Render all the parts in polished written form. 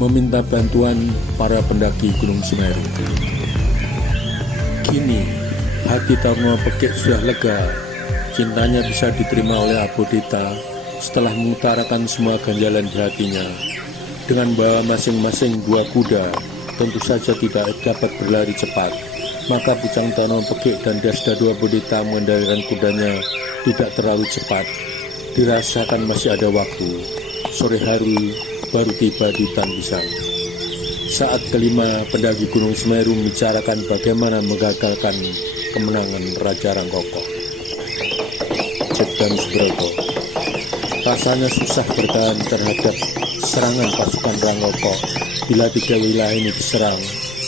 meminta bantuan para pendaki Gunung Semeru. Kini, hati Taruna Pekik sudah lega. Cintanya bisa diterima oleh Abodita setelah mengutarakan semua ganjalan di hatinya. Dengan bawa masing-masing 2 kuda, tentu saja tidak dapat berlari cepat. Maka Bujang Taruna Pekik dan Dasdadu Abodita mengendalikan kudanya tidak terlalu cepat. Dirasakan masih ada waktu. Sore hari baru tiba di hutan pisang. Saat kelima, pendaki Gunung Semeru membicarakan bagaimana menggagalkan kemenangan Raja Rangkoko. Cek dan Subroto. Rasanya susah bertahan terhadap serangan pasukan Rangkoko bila 3 wilayah ini diserang,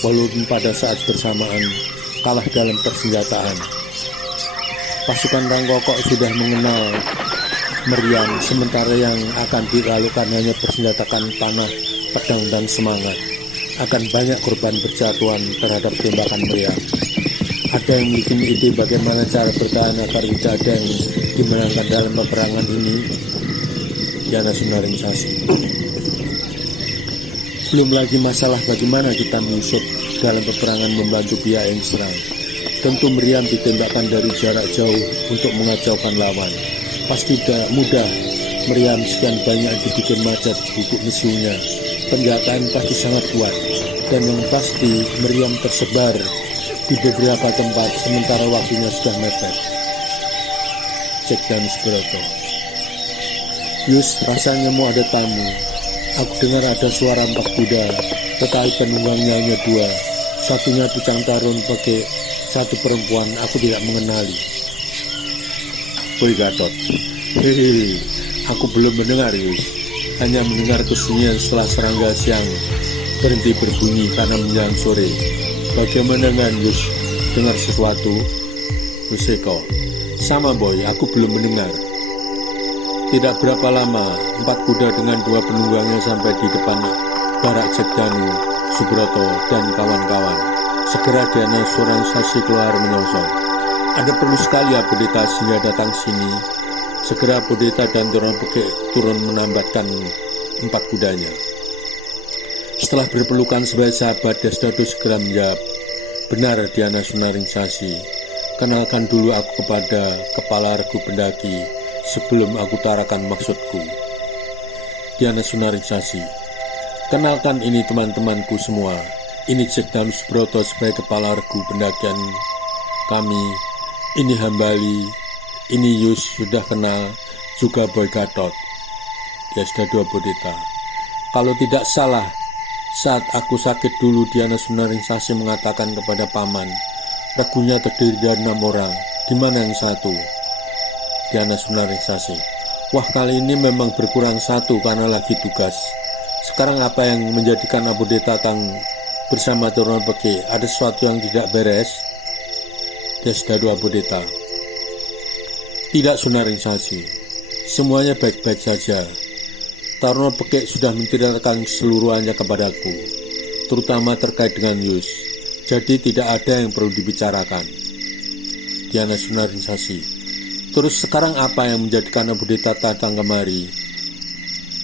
walaupun pada saat bersamaan kalah dalam persenjataan. Pasukan Rangkoko sudah mengenal meriam, sementara yang akan dilakukan hanya bersenjatakan panah, pedang, dan semangat. Akan banyak korban berjatuhan terhadap tembakan meriam. Ada yang memiliki ide bagaimana cara bertahan agar tidak ada yang dimenangkan dalam peperangan ini? Diana Sunaringsasi. Belum lagi masalah bagaimana kita menyusup dalam peperangan membantu pihak yang serang. Tentu meriam ditembakkan dari jarak jauh untuk mengacaukan lawan. Pasti tidak mudah. Meriam sekian banyak dibikin macet buku misiunya. Penjagaan pasti sangat kuat, dan yang pasti meriam tersebar di beberapa tempat sementara waktunya sudah mepet. Cek dan Subroto. Yus, rasanya mau ada tamu. Aku dengar ada suara 4 kuda, tetapi penunggangnya hanya 2. Satunya Bujang Taruna Pekik, 1 perempuan aku tidak mengenali. Boy Gatot. Hehehe, aku belum mendengar, Yus. Hanya mendengar kesunyian setelah serangga siang berhenti berbunyi karena menjelang sore. Bagaimana dengan Yus? Dengar sesuatu? Yuseko. Sama Boy, aku belum mendengar. Tidak berapa lama, 4 kuda dengan 2 penunggangnya sampai di depan barak Cekdanu, Subroto, dan kawan-kawan. Segera Diana Sunaringsasi keluar menyongsong. Ada perlu sekali Abodita sehingga datang sini. Segera Abodita dan Taruna Pekik turun menambatkan 4 kudanya. Setelah berpelukan sebagai sahabat, Dasdadu segera menjawab, "Benar Diana Sunaringsasi, kenalkan dulu aku kepada kepala regu pendaki sebelum aku utarakan maksudku." Diana Sunaringsasi. "Kenalkan ini teman-temanku semua. Ini Cekdanu Subroto sebagai kepala regu pendakian kami. Ini Hambali. Ini Yus sudah kenal, juga Boy Gatot." Dasdadu Abodita. "Kalau tidak salah, saat aku sakit dulu Diana Sunaringsasi mengatakan kepada paman, regunya terdiri dari 6 orang. Di mana yang 1? Diana Sunaringsasi. Wah, kali ini memang berkurang 1 karena lagi tugas. Sekarang apa yang menjadikan Abodita datang bersama Taruna Pekik? Ada sesuatu yang tidak beres? Dasdadu Abodita. Tidak Sunaringsasi, semuanya baik-baik saja. Taruna Pekik sudah menceritakan keseluruhannya kepadaku, terutama terkait dengan Yus. Jadi tidak ada yang perlu dibicarakan. Diana Sunaringsasi. Terus sekarang apa yang menjadikan Abodita datang kemari?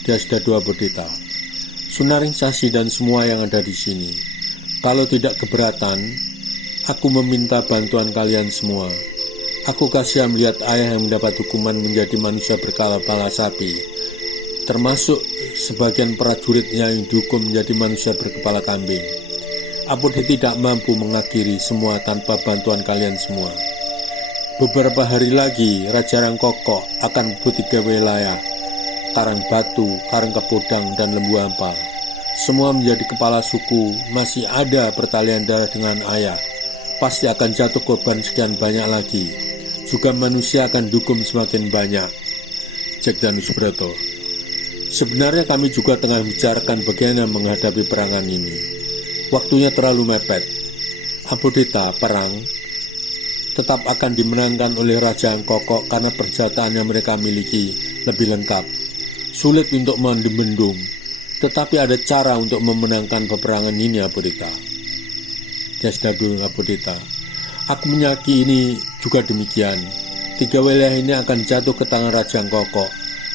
Dasdadu Abodita. Sunaringsasi dan semua yang ada di sini. Kalau tidak keberatan, aku meminta bantuan kalian semua. Aku kasihan melihat ayah yang mendapat hukuman menjadi manusia berkepala sapi, termasuk sebagian prajuritnya yang dihukum menjadi manusia berkepala kambing. Abodita tidak mampu mengakhiri semua tanpa bantuan kalian semua. Beberapa hari lagi, Raja Rangkoko akan berebut 3 wilayah, Karangbatu, Karangkepodang, dan Lembu Ampal. Semua menjadi kepala suku, masih ada pertalian darah dengan ayah. Pasti akan jatuh korban sekian banyak lagi. Juga manusia akan dihukum semakin banyak. Cekdanu Subroto. Sebenarnya kami juga tengah membicarakan bagaimana menghadapi perangan ini. Waktunya terlalu mepet. Abodita, perang tetap akan dimenangkan oleh Raja Rangkoko karena persenjataan yang mereka miliki lebih lengkap. Sulit untuk membendung, tetapi ada cara untuk memenangkan peperangan ini, Abodita. Dasdadu Abodita. Aku meyakini juga demikian. 3 wilayah ini akan jatuh ke tangan Raja Rangkoko.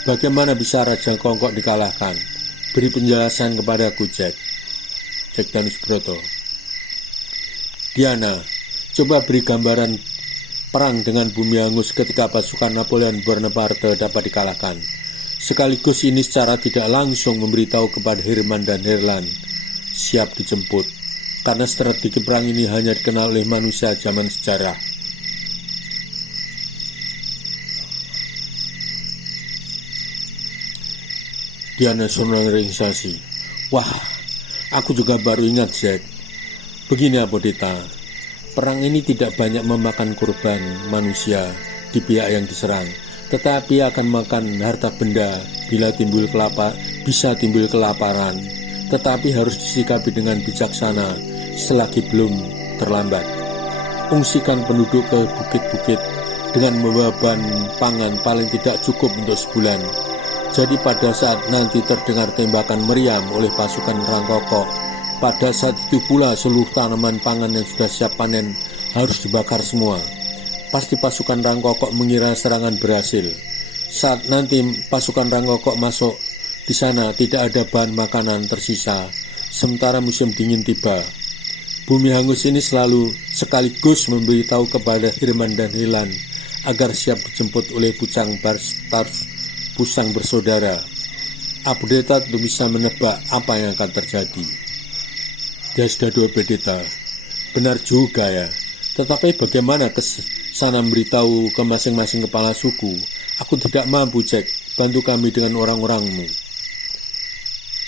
Bagaimana bisa Raja Rangkoko dikalahkan? Beri penjelasan kepadaku, Jack. Jack Danus Broto. Diana, coba beri gambaran perang dengan bumi hangus ketika pasukan Napoleon Bonaparte dapat dikalahkan. Sekaligus ini secara tidak langsung memberitahu kepada Herman dan Herlan siap dijemput, karena strategi perang ini hanya dikenal oleh manusia zaman sejarah. Diana sonorisasi. Wah, aku juga baru ingat, Jack. Begini Apodita, perang ini tidak banyak memakan korban manusia di pihak yang diserang, tetapi akan makan harta benda bisa timbul kelaparan, tetapi harus disikapi dengan bijaksana selagi belum terlambat. Ungsikan penduduk ke bukit-bukit dengan membawa bahan pangan paling tidak cukup untuk sebulan. Jadi pada saat nanti terdengar tembakan meriam oleh pasukan Rangkoko, pada saat itu pula seluruh tanaman pangan yang sudah siap panen harus dibakar semua. Pasti pasukan Rangkoko mengira serangan berhasil. Saat nanti pasukan Rangkoko masuk di sana, tidak ada bahan makanan tersisa, sementara musim dingin tiba. Bumi hangus ini selalu sekaligus memberitahu kepada Herman dan Herlan agar siap dijemput oleh pusang bersaudara. Apodita tentu bisa menebak apa yang akan terjadi. Dia sudah dua Bedeta. Benar juga ya. Tetapi bagaimana kesana memberitahu ke masing-masing kepala suku? Aku tidak mampu, Jack. Bantu kami dengan orang-orangmu.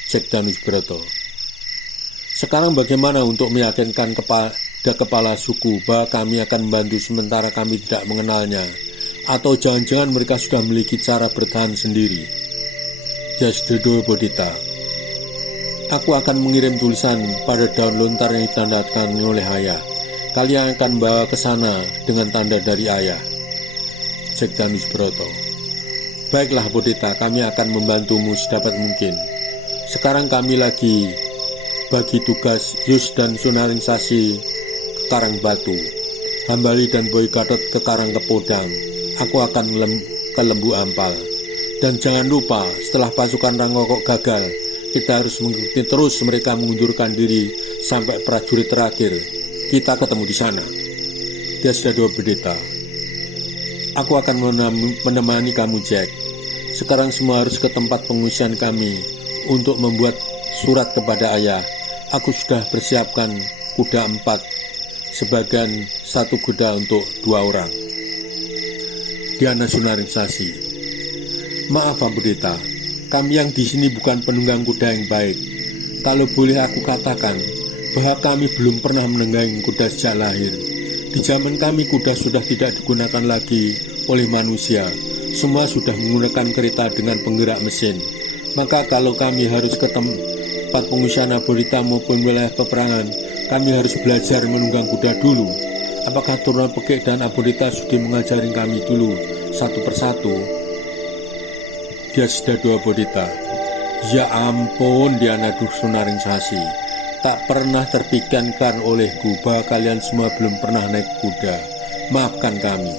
Jack Danus Broto. Sekarang bagaimana untuk meyakinkan kepada kepala suku bahwa kami akan membantu sementara kami tidak mengenalnya? Atau jangan-jangan mereka sudah memiliki cara bertahan sendiri? Jasdedo Bodhita. Aku akan mengirim tulisan pada daun lontar yang ditandakan oleh ayah. Kalian akan bawa ke sana dengan tanda dari ayah. Jack Danus Broto. Baiklah Bodhita, kami akan membantumu sedapat mungkin. Sekarang kami lagi bagi tugas Yus dan Sunaringsasi ke Karangbatu, Hambali dan Boy Gatot ke Karangkepodang. Aku akan ke Lembu Ampal. Dan jangan lupa, setelah pasukan Rangkoko gagal, kita harus mengikuti terus mereka mengundurkan diri sampai prajurit terakhir. Kita ketemu di sana. Dia sudah dua Bedeta. Aku akan menemani kamu, Jack. Sekarang semua harus ke tempat pengungsian kami untuk membuat surat kepada ayah. Aku sudah persiapkan kuda 4, sebagian 1 kuda untuk 2 orang. Diana Sunaringsasi. Maaf Apodita, kami yang di sini bukan penunggang kuda yang baik. Kalau boleh aku katakan bahwa kami belum pernah menunggangi kuda sejak lahir. Di zaman kami kuda sudah tidak digunakan lagi oleh manusia. Semua sudah menggunakan kereta dengan penggerak mesin. Maka kalau kami harus ke tempat pengungsian Apodita maupun wilayah peperangan, kami harus belajar menunggang kuda dulu. Apakah Turna Pekik dan Apodita sudah mengajari kami dulu satu persatu? Dia sudah dua Apodita. Ya ampun, Diana Sunaringsasi. Tak pernah terpikirkan olehku bahwa kalian semua belum pernah naik kuda. Maafkan kami.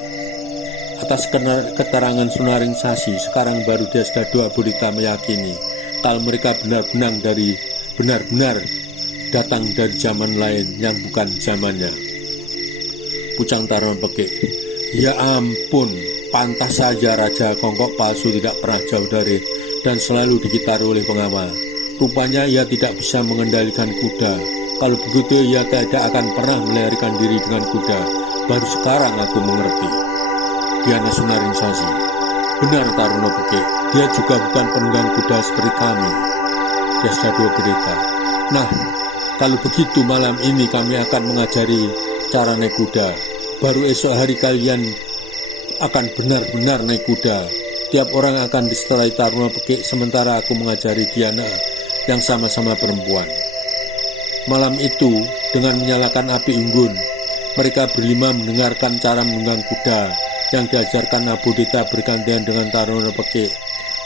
Atas keterangan Sunaringsasi, sekarang baru dia sudah dua Apodita meyakini kalau mereka benar-benar datang dari zaman lain yang bukan zamannya. Pucang Taruna Pekik. Ya ampun, pantas saja Raja Kongkok palsu tidak pernah jauh dari dan selalu dikitari oleh pengawal. Rupanya ia tidak bisa mengendalikan kuda. Kalau begitu ia tidak akan pernah melarikan diri dengan kuda. Baru sekarang aku mengerti. Diana Sunaringsasi. Benar Taruna Pekik, dia juga bukan penunggang kuda seperti kami. Dia sudah dua Bedeta. Nah, kalau begitu malam ini kami akan mengajari cara naik kuda. Baru esok hari kalian akan benar-benar naik kuda. Tiap orang akan diseterai Taruna Pekik, sementara aku mengajari Diana yang sama-sama perempuan. Malam itu, dengan menyalakan api unggun, mereka berlima mendengarkan cara menunggang kuda yang diajarkan Apodita bergantian dengan Taruna Pekik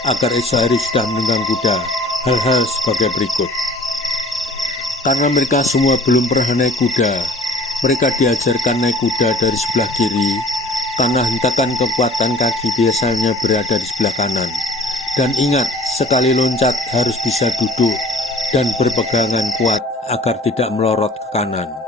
agar esok hari sudah menunggang kuda. Hal-hal sebagai berikut. Karena mereka semua belum pernah naik kuda, mereka diajarkan naik kuda dari sebelah kiri, karena hentakan kekuatan kaki biasanya berada di sebelah kanan. Dan ingat, Sekali loncat harus bisa duduk dan berpegangan kuat agar tidak melorot ke kanan.